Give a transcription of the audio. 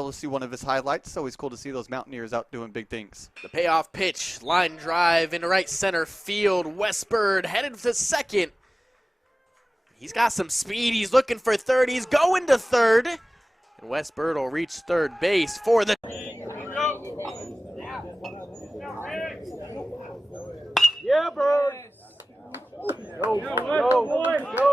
able to see one of his highlights. It's always cool to see those Mountaineers out doing big things. The payoff pitch, line drive into right center field. Wes Bird headed to second. He's got some speed. He's looking for third. He's going to third. And Wes Bird will reach third base for the... Yeah, Bird. Go, go, go.